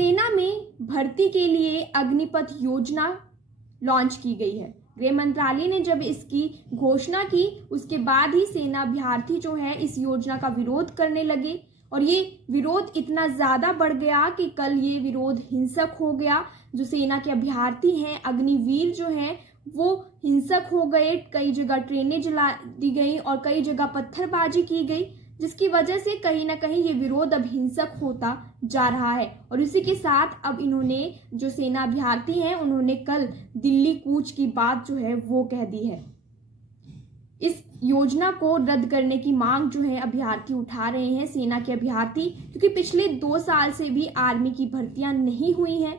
सेना में भर्ती के लिए अग्निपथ योजना लॉन्च की गई है। गृह मंत्रालय ने जब इसकी घोषणा की उसके बाद ही सेना अभ्यर्थी जो है इस योजना का विरोध करने लगे और ये विरोध इतना ज़्यादा बढ़ गया कि कल ये विरोध हिंसक हो गया। जो सेना के अभ्यर्थी हैं, अग्निवीर जो हैं, वो हिंसक हो गए। कई जगह ट्रेनें जला दी गई और कई जगह पत्थरबाजी की गई, जिसकी वजह से कहीं ना कहीं ये विरोध अब हिंसक होता जा रहा है। और इसी के साथ अब इन्होंने, जो सेना अभ्यर्थी हैं, उन्होंने कल दिल्ली कूच की बात जो है वो कह दी है। इस योजना को रद्द करने की मांग जो है अभ्यर्थी उठा रहे हैं, सेना के अभ्यर्थी, क्योंकि पिछले 2 साल से भी आर्मी की भर्तियां नहीं हुई हैं।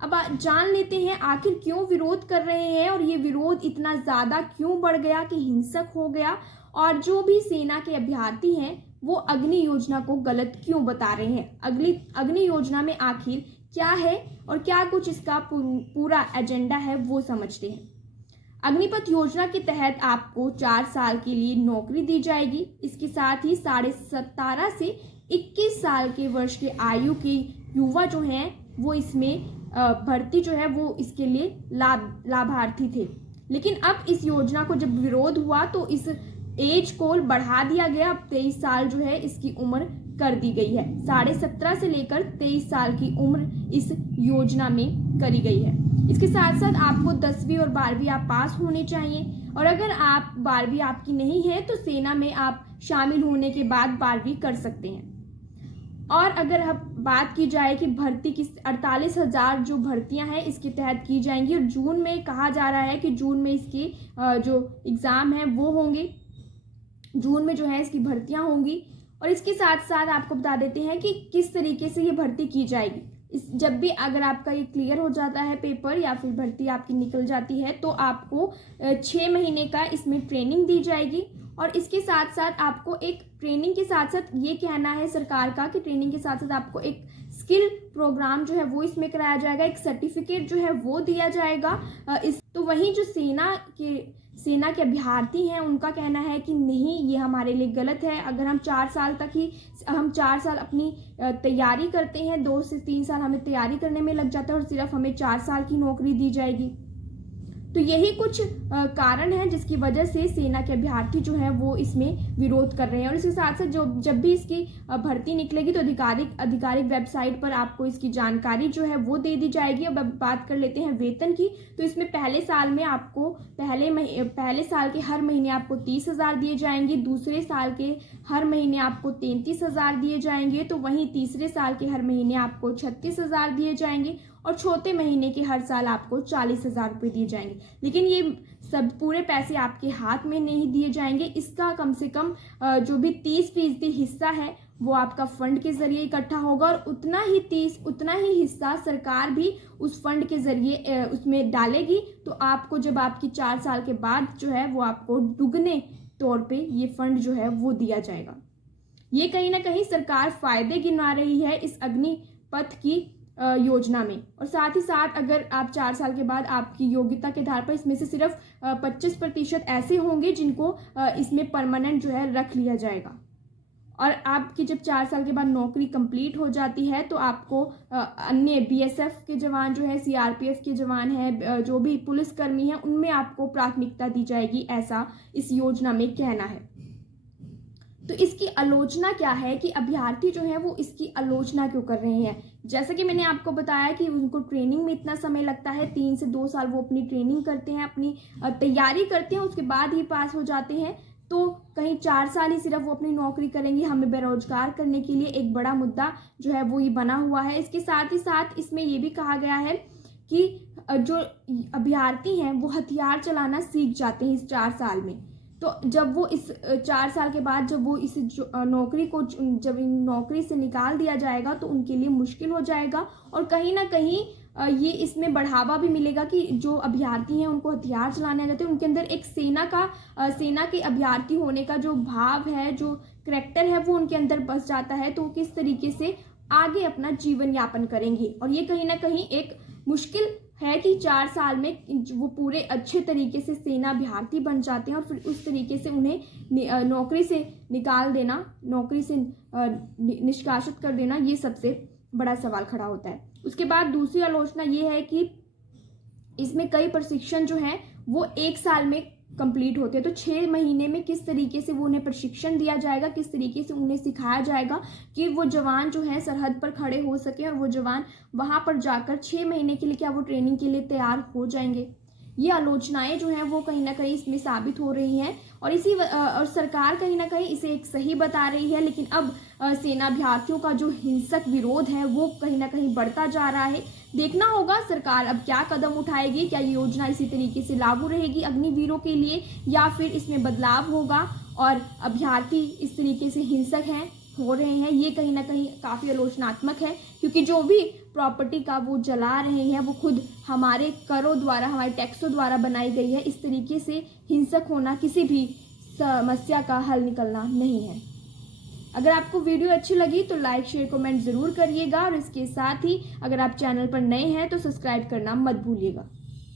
अब जान लेते हैं आखिर क्यों विरोध कर रहे हैं और ये विरोध इतना ज़्यादा क्यों बढ़ गया कि हिंसक हो गया, और जो भी सेना के अभ्यर्थी हैं वो अग्नि योजना को गलत क्यों बता रहे हैं। अग्नि योजना में आखिर क्या है और क्या कुछ इसका पूरा एजेंडा है वो समझते हैं। अग्निपथ योजना के तहत आपको 4 साल के लिए नौकरी दी जाएगी। इसके साथ ही 17.5 से 21 साल के वर्ष के आयु के युवा जो हैं वो इसमें भर्ती जो है वो इसके लिए लाभार्थी थे। लेकिन अब इस योजना को जब विरोध हुआ तो इस एज को बढ़ा दिया गया। अब 23 साल जो है इसकी उम्र कर दी गई है। 17.5 से लेकर 23 साल की उम्र इस योजना में करी गई है। इसके साथ साथ आपको 10वीं और 12वीं आप पास होने चाहिए, और अगर आप 12वीं आपकी नहीं है तो सेना में आप शामिल होने के बाद 12वीं कर सकते हैं। और अगर अब बात की जाए कि भर्ती की 48,000 जो भर्तियां हैं इसके तहत की जाएंगी, और जून में कहा जा रहा है कि जून में इसकी जो एग्ज़ाम है वो होंगे, जून में जो है इसकी भर्तियां होंगी। और इसके साथ साथ आपको बता देते हैं कि किस तरीके से ये भर्ती की जाएगी। जब भी अगर आपका ये क्लियर हो जाता है पेपर या फिर भर्ती आपकी निकल जाती है तो आपको 6 महीने का इसमें ट्रेनिंग दी जाएगी। और इसके साथ साथ आपको एक ट्रेनिंग के साथ साथ ये कहना है सरकार का कि ट्रेनिंग के साथ साथ आपको एक स्किल प्रोग्राम जो है वो इसमें कराया जाएगा, एक सर्टिफिकेट जो है वो दिया जाएगा। तो वहीं जो सेना के अभ्यर्थी हैं उनका कहना है कि नहीं, ये हमारे लिए गलत है। अगर हम 4 साल अपनी तैयारी करते हैं, 2 से 3 साल हमें तैयारी करने में लग जाता है और सिर्फ हमें 4 साल की नौकरी दी जाएगी। तो यही कुछ कारण है जिसकी वजह से सेना के अभ्यर्थी जो है वो इसमें विरोध कर रहे हैं। और इसके साथ साथ जब भी इसकी भर्ती निकलेगी तो आधिकारिक वेबसाइट पर आपको इसकी जानकारी जो है वो दे दी जाएगी। अब बात कर लेते हैं वेतन की, तो इसमें पहले साल में आपको पहले साल के हर महीने आपको 30,000 दिए जाएंगे, दूसरे साल के हर महीने आपको 33,000 दिए जाएंगे, तो वहीं तीसरे साल के हर महीने आपको 36,000 दिए जाएंगे, और चौथे महीने के हर साल आपको 40,000 रुपये दिए जाएंगे। लेकिन ये सब पूरे पैसे आपके हाथ में नहीं दिए जाएंगे। इसका कम से कम जो भी 30% हिस्सा है वो आपका फंड के जरिए इकट्ठा होगा, और उतना ही हिस्सा सरकार भी उस फंड के जरिए उसमें डालेगी। तो आपको जब आपकी 4 साल के बाद जो है वो आपको दुगने तौर पे ये फंड जो है वो दिया जाएगा। ये कहीं ना कहीं सरकार फायदे गिना रही है इस अग्निपथ की योजना में। और साथ ही साथ अगर आप 4 साल के बाद आपकी योग्यता के आधार पर इसमें से सिर्फ 25% ऐसे होंगे जिनको इसमें परमानेंट जो है रख लिया जाएगा। और आपकी जब 4 साल के बाद नौकरी कंप्लीट हो जाती है तो आपको अन्य BSF के जवान जो है, CRPF के जवान हैं, जो भी पुलिसकर्मी हैं, उनमें आपको प्राथमिकता दी जाएगी, ऐसा इस योजना में कहना है। तो इसकी आलोचना क्या है कि अभ्यर्थी जो है वो इसकी आलोचना क्यों कर रहे हैं। जैसा कि मैंने आपको बताया कि उनको ट्रेनिंग में इतना समय लगता है, 3 से 2 साल वो अपनी ट्रेनिंग करते हैं, अपनी तैयारी करते हैं, उसके बाद ही पास हो जाते हैं। तो कहीं 4 साल ही सिर्फ वो अपनी नौकरी करेंगे, हमें बेरोजगार करने के लिए एक बड़ा मुद्दा जो है वो ये बना हुआ है। इसके साथ ही साथ इसमें ये भी कहा गया है कि जो अभ्यर्थी हैं वो हथियार चलाना सीख जाते हैं इस 4 साल में। तो जब वो इस 4 साल के बाद जब वो इस जब नौकरी से निकाल दिया जाएगा तो उनके लिए मुश्किल हो जाएगा, और कहीं ना कहीं ये इसमें बढ़ावा भी मिलेगा कि जो अभ्यर्थी हैं उनको हथियार चलाने आ जाते हैं, उनके अंदर एक सेना के अभ्यर्थी होने का जो भाव है, जो करैक्टर है वो उनके अंदर बस जाता है। तो किस तरीके से आगे अपना जीवन यापन करेंगे, और ये कहीं ना कहीं एक मुश्किल है कि 4 साल में वो पूरे अच्छे तरीके से सेना अभ्यर्थी बन जाते हैं और फिर उस तरीके से उन्हें नौकरी से निकाल देना, नौकरी से निष्कासित कर देना, ये सबसे बड़ा सवाल खड़ा होता है। उसके बाद दूसरी आलोचना ये है कि इसमें कई प्रशिक्षण जो है वो 1 साल में कंप्लीट होते हैं, तो 6 महीने में किस तरीके से वो उन्हें प्रशिक्षण दिया जाएगा, किस तरीके से उन्हें सिखाया जाएगा कि वो जवान जो है सरहद पर खड़े हो सके और वो जवान वहाँ पर जाकर 6 महीने के लिए क्या वो ट्रेनिंग के लिए तैयार हो जाएंगे। ये आलोचनाएं जो हैं वो कहीं ना कहीं इसमें साबित हो रही हैं और और सरकार कहीं ना कहीं इसे एक सही बता रही है। लेकिन अब सेना अभ्यर्थियों का जो हिंसक विरोध है वो कहीं ना कहीं बढ़ता जा रहा है। देखना होगा सरकार अब क्या कदम उठाएगी, क्या ये योजना इसी तरीके से लागू रहेगी अग्निवीरों के लिए या फिर इसमें बदलाव होगा और अभ्यर्थी इस तरीके से हिंसक हो रहे हैं। ये कहीं ना कहीं काफ़ी आलोचनात्मक है, क्योंकि जो भी प्रॉपर्टी का वो जला रहे हैं वो खुद हमारे करों द्वारा, हमारे टैक्सों द्वारा बनाई गई है। इस तरीके से हिंसक होना किसी भी समस्या का हल निकलना नहीं है। अगर आपको वीडियो अच्छी लगी तो लाइक शेयर कमेंट ज़रूर करिएगा और इसके साथ ही अगर आप चैनल पर नए हैं तो सब्सक्राइब करना मत भूलिएगा।